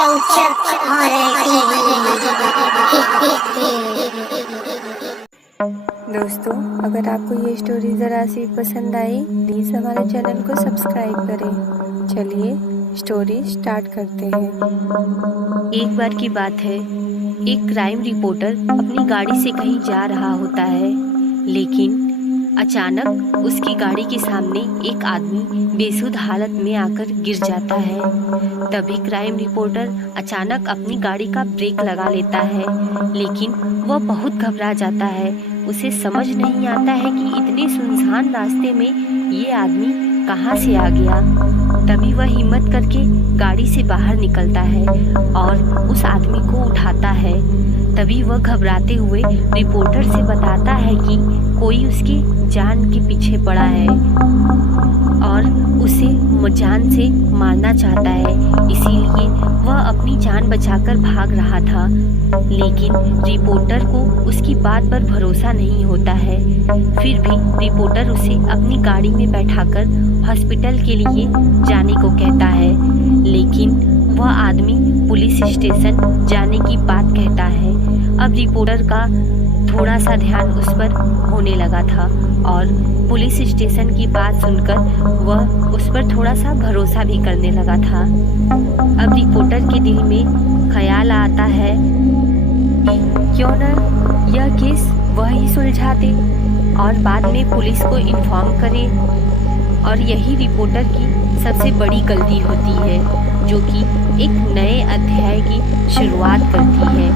चौचक horror दोस्तों, अगर आपको ये स्टोरी ज़रा सी पसंद आई, प्लीज़ हमारे चैनल को सब्सक्राइब करें। चलिए स्टोरी स्टार्ट करते हैं। एक बार की बात है, एक क्राइम रिपोर्टर अपनी गाड़ी से कहीं जा रहा होता है, लेकिन अचानक उसकी गाड़ी के सामने एक आदमी बेसुध हालत में आकर गिर जाता है। तभी क्राइम रिपोर्टर अचानक अपनी गाड़ी का ब्रेक लगा लेता है, लेकिन वह बहुत घबरा जाता है। उसे समझ नहीं आता है कि इतने सुनसान रास्ते में ये आदमी कहाँ से आ गया। तभी वह हिम्मत करके गाड़ी से बाहर निकलता है और उस आदमी को उठाता है। तभी वह घबराते हुए रिपोर्टर से बताता है कि कोई उसकी जान के पीछे पड़ा है और उसे जान से मारना चाहता है, इसीलिए वह अपनी जान बचाकर भाग रहा था। लेकिन रिपोर्टर को उसकी बात पर भरोसा नहीं होता है। फिर भी रिपोर्टर उसे अपनी गाड़ी में बैठाकर हॉस्पिटल के लिए जाने को कहता है, लेकिन वह आदमी पुलिस स्टेशन जाने की बात कहता है। अब रिपोर्टर का थोड़ा सा ध्यान उस पर होने लगा था और पुलिस स्टेशन की बात सुनकर वह उस पर थोड़ा सा भरोसा भी करने लगा था। अब रिपोर्टर के दिल में ख्याल आता है कि क्यों न यह केस वह ही सुलझा दे और बाद में पुलिस को इन्फॉर्म करे। और यही रिपोर्टर की सबसे बड़ी गलती होती है, जो कि एक नए अध्याय की शुरुआत करती है।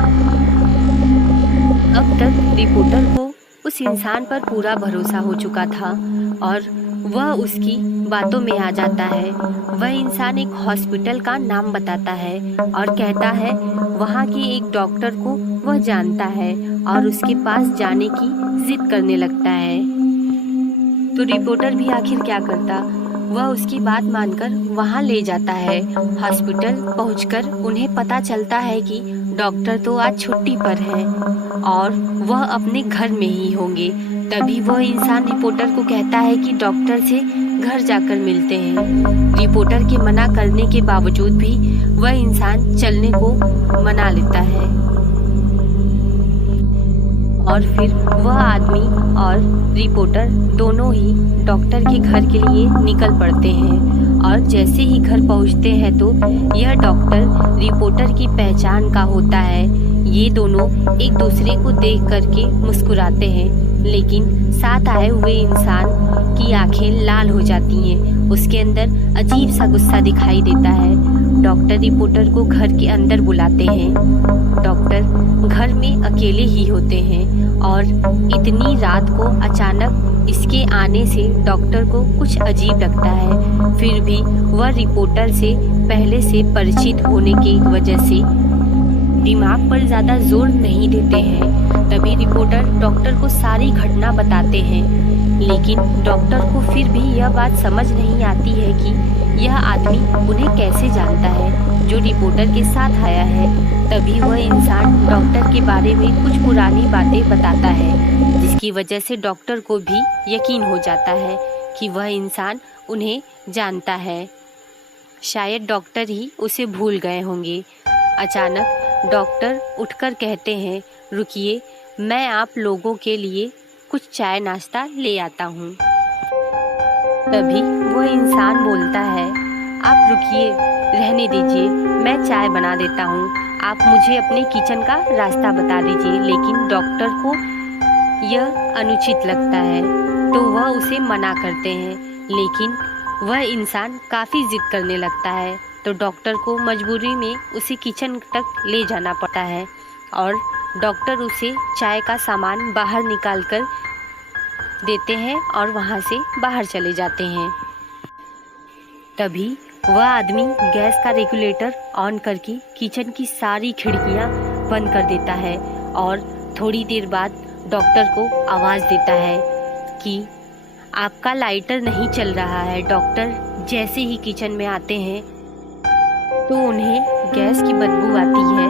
अब तक रिपोर्टर को उस इंसान पर पूरा भरोसा हो चुका था और वह उसकी बातों में आ जाता है। वह इंसान एक हॉस्पिटल का नाम बताता है और कहता है वहाँ के एक डॉक्टर को वह जानता है और उसके पास जाने की जिद करने लगता है। तो रिपोर्टर भी आखिर क्या करता, वह उसकी बात मानकर वहाँ ले जाता है। हॉस्पिटल पहुंचकर उन्हें पता चलता है कि डॉक्टर तो आज छुट्टी पर है और वह अपने घर में ही होंगे। तभी वह इंसान रिपोर्टर को कहता है कि डॉक्टर से घर जाकर मिलते हैं। रिपोर्टर के मना करने के बावजूद भी वह इंसान चलने को मना लेता है और फिर वह आदमी और रिपोर्टर दोनों ही डॉक्टर के घर के लिए निकल पड़ते हैं। और जैसे ही घर पहुंचते हैं तो यह डॉक्टर रिपोर्टर की पहचान का होता है। ये दोनों एक दूसरे को देख करके मुस्कुराते हैं, लेकिन साथ आए हुए इंसान की आंखें लाल हो जाती हैं। उसके अंदर अजीब सा गुस्सा दिखाई देता है। डॉक्टर रिपोर्टर को घर के अंदर बुलाते हैं। डॉक्टर घर में अकेले ही होते हैं और इतनी रात को अचानक इसके आने से डॉक्टर को कुछ अजीब लगता है। फिर भी वह रिपोर्टर से पहले से परिचित होने की वजह से दिमाग पर ज़्यादा जोर नहीं देते हैं। तभी रिपोर्टर डॉक्टर को सारी घटना बताते हैं, लेकिन डॉक्टर को फिर भी यह बात समझ नहीं आती है कि यह आदमी उन्हें कैसे जानता है जो रिपोर्टर के साथ आया है। तभी वह इंसान डॉक्टर के बारे में कुछ पुरानी बातें बताता है, जिसकी वजह से डॉक्टर को भी यकीन हो जाता है कि वह इंसान उन्हें जानता है। शायद डॉक्टर ही उसे भूल गए होंगे। अचानक डॉक्टर उठकर कहते हैं, रुकिए, मैं आप लोगों के लिए कुछ चाय नाश्ता ले आता हूँ। तभी वह इंसान बोलता है, आप रुकिए, रहने दीजिए, मैं चाय बना देता हूँ, आप मुझे अपने किचन का रास्ता बता दीजिए। लेकिन डॉक्टर को यह अनुचित लगता है तो वह उसे मना करते हैं, लेकिन वह इंसान काफ़ी जिद करने लगता है तो डॉक्टर को मजबूरी में उसे किचन तक ले जाना पड़ता है और डॉक्टर उसे चाय का सामान बाहर निकाल कर देते हैं और वहाँ से बाहर चले जाते हैं। तभी वह आदमी गैस का रेगुलेटर ऑन करके किचन की सारी खिड़कियाँ बंद कर देता है और थोड़ी देर बाद डॉक्टर को आवाज़ देता है कि आपका लाइटर नहीं चल रहा है। डॉक्टर जैसे ही किचन में आते हैं तो उन्हें गैस की बदबू आती है,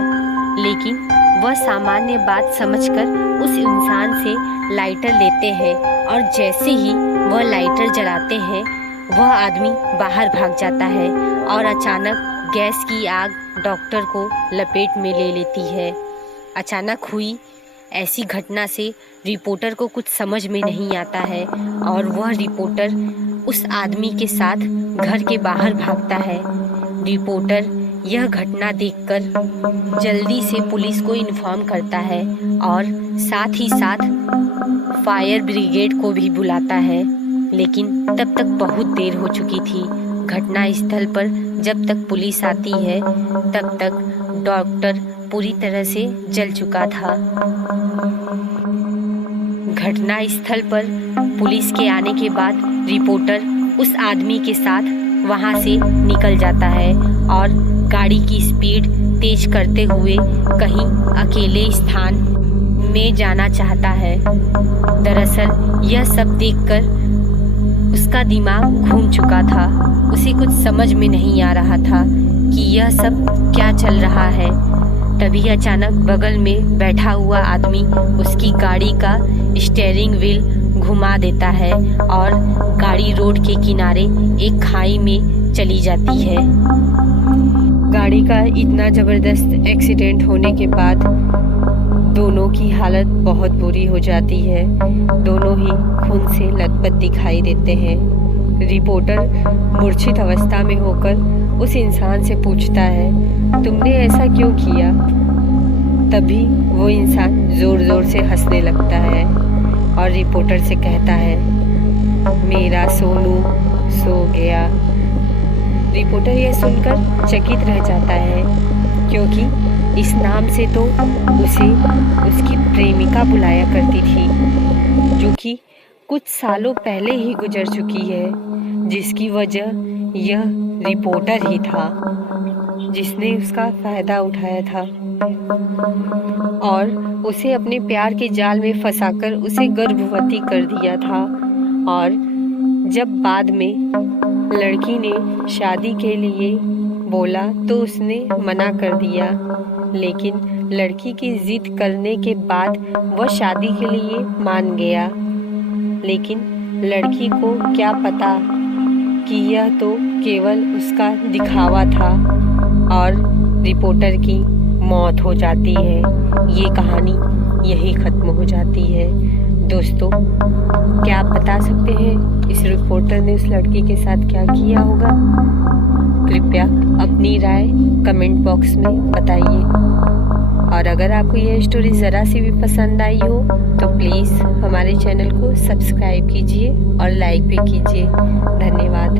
लेकिन वह सामान्य बात समझकर उस इंसान से लाइटर लेते हैं और जैसे ही वह लाइटर जलाते हैं वह आदमी बाहर भाग जाता है और अचानक गैस की आग डॉक्टर को लपेट में ले लेती है। अचानक हुई ऐसी घटना से रिपोर्टर को कुछ समझ में नहीं आता है और वह रिपोर्टर उस आदमी के साथ घर के बाहर भागता है। रिपोर्टर यह घटना देखकर जल्दी से पुलिस को इन्फॉर्म करता है और साथ ही साथ फायर ब्रिगेड को भी बुलाता है, लेकिन तब तक बहुत देर हो चुकी थी। घटना स्थल पर जब तक पुलिस आती है तब तक डॉक्टर पूरी तरह से जल चुका था। घटना स्थल पर पुलिस के आने के बाद रिपोर्टर उस आदमी के साथ वहां से निकल जाता है और गाड़ी की स्पीड तेज करते हुए कहीं अकेले स्थान में जाना चाहता है। दरअसल यह सब देखकर उसका दिमाग घूम चुका था। उसे कुछ समझ में नहीं आ रहा था कि यह सब क्या चल रहा है। तभी अचानक बगल में बैठा हुआ आदमी उसकी गाड़ी का स्टीयरिंग व्हील घुमा देता है और गाड़ी रोड के किनारे एक खाई में चली जाती है। गाड़ी का इतना ज़बरदस्त एक्सीडेंट होने के बाद दोनों की हालत बहुत बुरी हो जाती है। दोनों ही खून से लथपथ दिखाई देते हैं। रिपोर्टर मूर्छित अवस्था में होकर उस इंसान से पूछता है, तुमने ऐसा क्यों किया? तभी वो इंसान ज़ोर ज़ोर से हंसने लगता है और रिपोर्टर से कहता है, मेरा सोनू सो गया। रिपोर्टर यह सुनकर चकित रह जाता है, क्योंकि इस नाम से तो उसे उसकी प्रेमिका बुलाया करती थी, जो कि कुछ सालों पहले ही गुजर चुकी है, जिसकी वजह यह रिपोर्टर ही था जिसने उसका फ़ायदा उठाया था और उसे अपने प्यार के जाल में फंसाकर उसे गर्भवती कर दिया था। और जब बाद में लड़की ने शादी के लिए बोला तो उसने मना कर दिया, लेकिन लड़की की जिद करने के बाद वह शादी के लिए मान गया। लेकिन लड़की को क्या पता कि यह तो केवल उसका दिखावा था और रिपोर्टर की मौत हो जाती है। ये कहानी यही ख़त्म हो जाती है। दोस्तों, क्या आप बता सकते हैं इस रिपोर्टर ने उस लड़की के साथ क्या किया होगा? कृपया अपनी राय कमेंट बॉक्स में बताइए। और अगर आपको यह स्टोरी ज़रा सी भी पसंद आई हो तो प्लीज़ हमारे चैनल को सब्सक्राइब कीजिए और लाइक भी कीजिए। धन्यवाद।